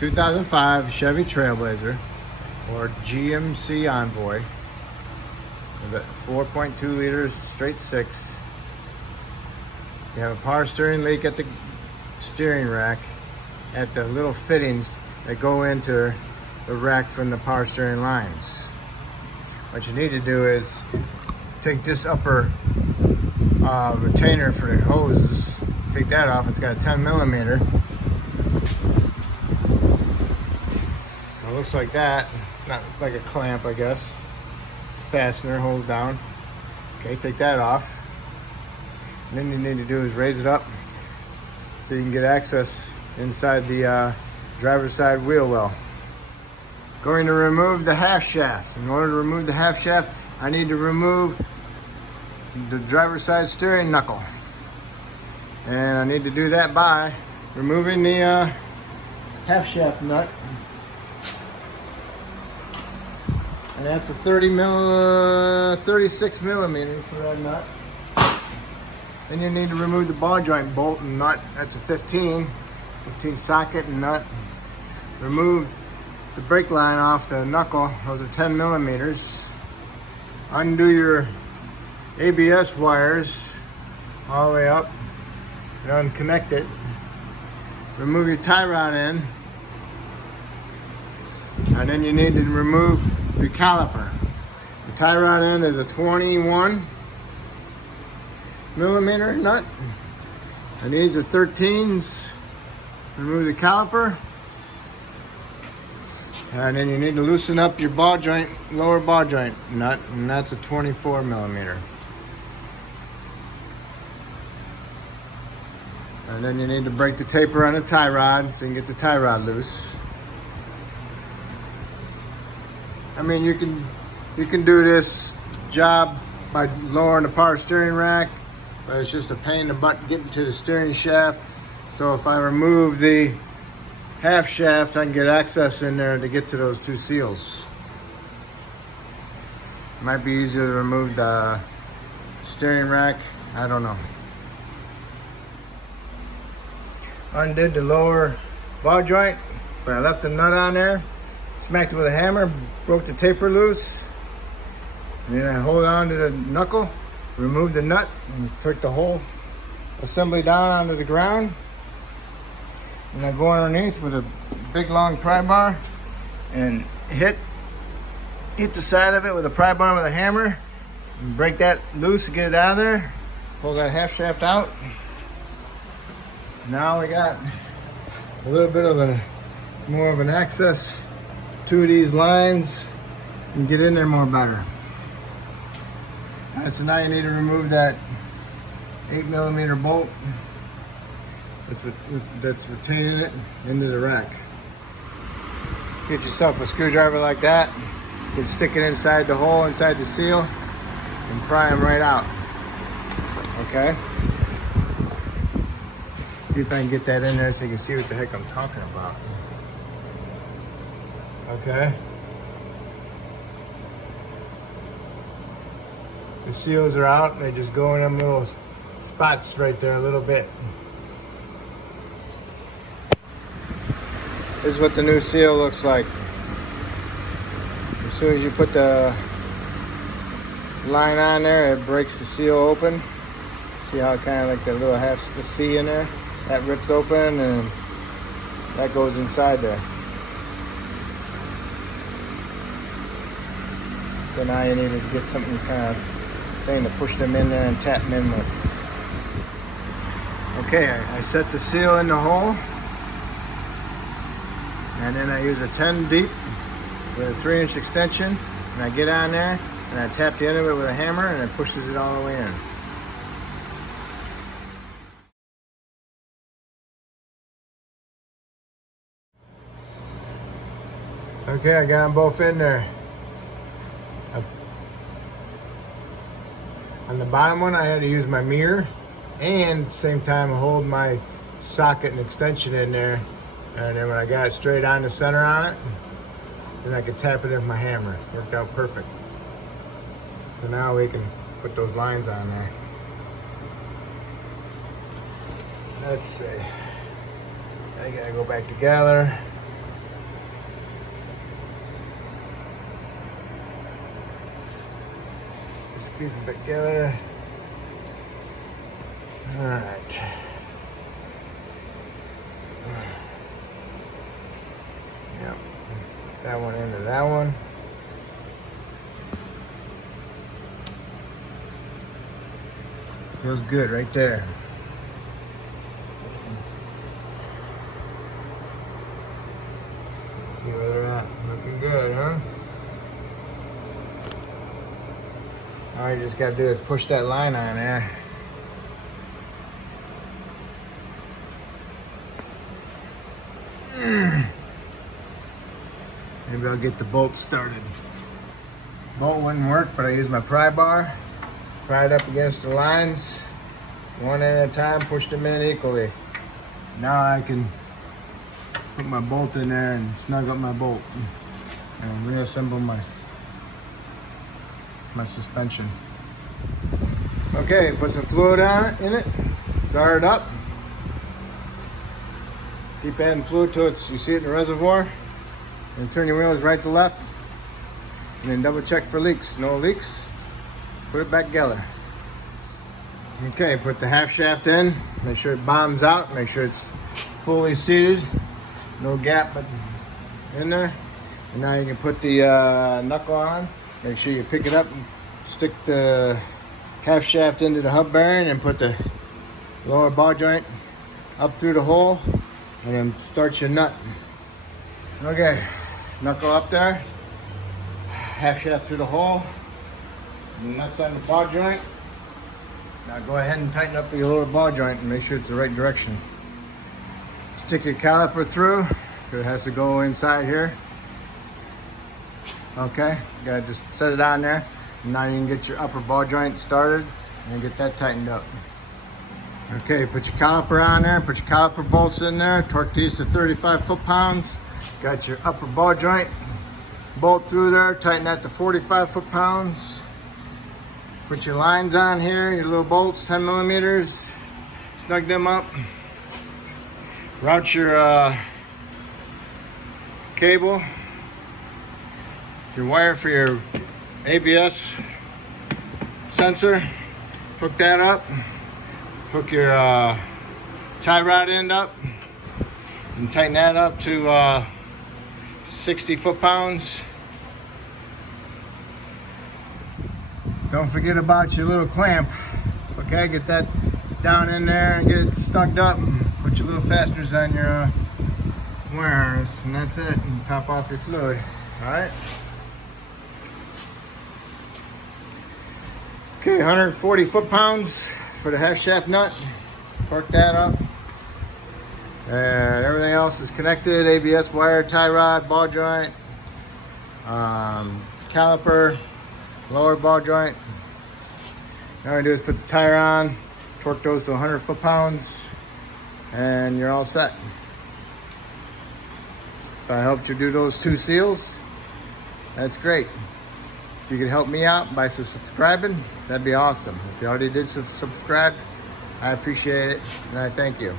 2005 Chevy Trailblazer or GMC Envoy with a 4.2 liters straight six. You have a power steering leak at the steering rack at the little fittings that go into the rack from the power steering lines. What you need to do is take this upper retainer for the hoses, take that off. It's got a 10 millimeter. It looks like that, not like a clamp, I guess. It's a fastener, hold down. Okay, take that off. And then you need to do is raise it up so you can get access inside the driver's side wheel well. Going to remove the half shaft. In order to remove the half shaft, I need to remove the driver's side steering knuckle. And I need to do that by removing the half shaft nut. And that's a 36 millimeter for that nut. Then you need to remove the ball joint bolt and nut. That's a 15 socket and nut. Remove the brake line off the knuckle. Those are 10 millimeters. Undo your ABS wires all the way up and unconnect it. Remove your tie rod end. And then you need to remove your caliper. The tie rod end is a 21 millimeter nut, and these are 13s. Remove the caliper, and then you need to loosen up your ball joint, lower ball joint nut, and that's a 24 millimeter. And then you need to break the taper on the tie rod so you can get the tie rod loose. I mean, you can do this job by lowering the power steering rack, but it's just a pain in the butt getting to the steering shaft. So if I remove the half shaft, I can get access in there to get to those two seals. It might be easier to remove the steering rack, I don't know. Undid the lower ball joint, but I left the nut on there. Smacked it with a hammer, broke the taper loose. And then I hold on to the knuckle, remove the nut, and took the whole assembly down onto the ground. And I go underneath with a big long pry bar and hit the side of it with a pry bar with a hammer. And break that loose to get it out of there. Pull that half shaft out. Now we got a little bit of more of an access to these lines and get in there more better. Alright, so now you need to remove that 8 millimeter bolt that's retaining it into the rack. Get yourself a screwdriver like that. You can stick it inside the hole, inside the seal, and pry them right out. Okay? See if I can get that in there so you can see what the heck I'm talking about. Okay. The seals are out and they just go in them little spots right there a little bit. This is what the new seal looks like. As soon as you put the line on there, it breaks the seal open. See how it kind of like the little half the C in there? That rips open and that goes inside there. So now you need to get something kind of thing to push them in there and tap them in with. Okay, I set the seal in the hole. And then I use a 10 deep with a 3-inch extension. And I get on there and I tap the end of it with a hammer and it pushes it all the way in. Okay, I got them both in there. On the bottom one, I had to use my mirror and at the same time hold my socket and extension in there. And then when I got it straight on the center on it, then I could tap it with my hammer. Worked out perfect. So now we can put those lines on there. Let's see. I gotta go back together. Squeeze it back together. All right. Yep. That one into that one. Feels good right there. See where they're at. Looking good, huh? All you just gotta do is push that line on there. Maybe I'll get the bolt started. Bolt wouldn't work, but I used my pry bar. Pry it up against the lines. One at a time, push them in equally. Now I can put my bolt in there and snug up my bolt and reassemble my suspension. Okay, put some fluid on it, in it, guard it up. Keep adding fluid till you see it in the reservoir. And turn your wheels right to left. And then double check for leaks. No leaks, put it back together. Okay, put the half shaft in. Make sure it bombs out. Make sure it's fully seated. No gap but in there. And now you can put the knuckle on. Make sure you pick it up and stick the half shaft into the hub bearing and put the lower ball joint up through the hole and then start your nut. Okay, knuckle up there, half shaft through the hole, nuts on the ball joint. Now go ahead and tighten up your lower ball joint and make sure it's the right direction. Stick your caliper through, it has to go inside here. Okay, you gotta just set it on there. And now you can get your upper ball joint started and get that tightened up. Okay, put your caliper on there, put your caliper bolts in there, torque these to 35 foot-pounds. Got your upper ball joint bolt through there, tighten that to 45 foot-pounds. Put your lines on here, your little bolts, 10 millimeters. Snug them up. Route your cable, your wire for your ABS sensor. Hook that up. Hook your tie rod end up and tighten that up to 60 foot-pounds. Don't forget about your little clamp. Okay, get that down in there and get it snugged up. Put your little fasteners on your wires, and that's it. And top off your fluid. All right. Okay, 140 foot-pounds for the half shaft nut. Torque that up. And everything else is connected. ABS wire, tie rod, ball joint, caliper, lower ball joint. Now all we do is put the tire on, torque those to 100 foot-pounds, and you're all set. If I helped you do those 2 seals, that's great. If you could help me out by subscribing, that'd be awesome. If you already did subscribe, I appreciate it, and I thank you.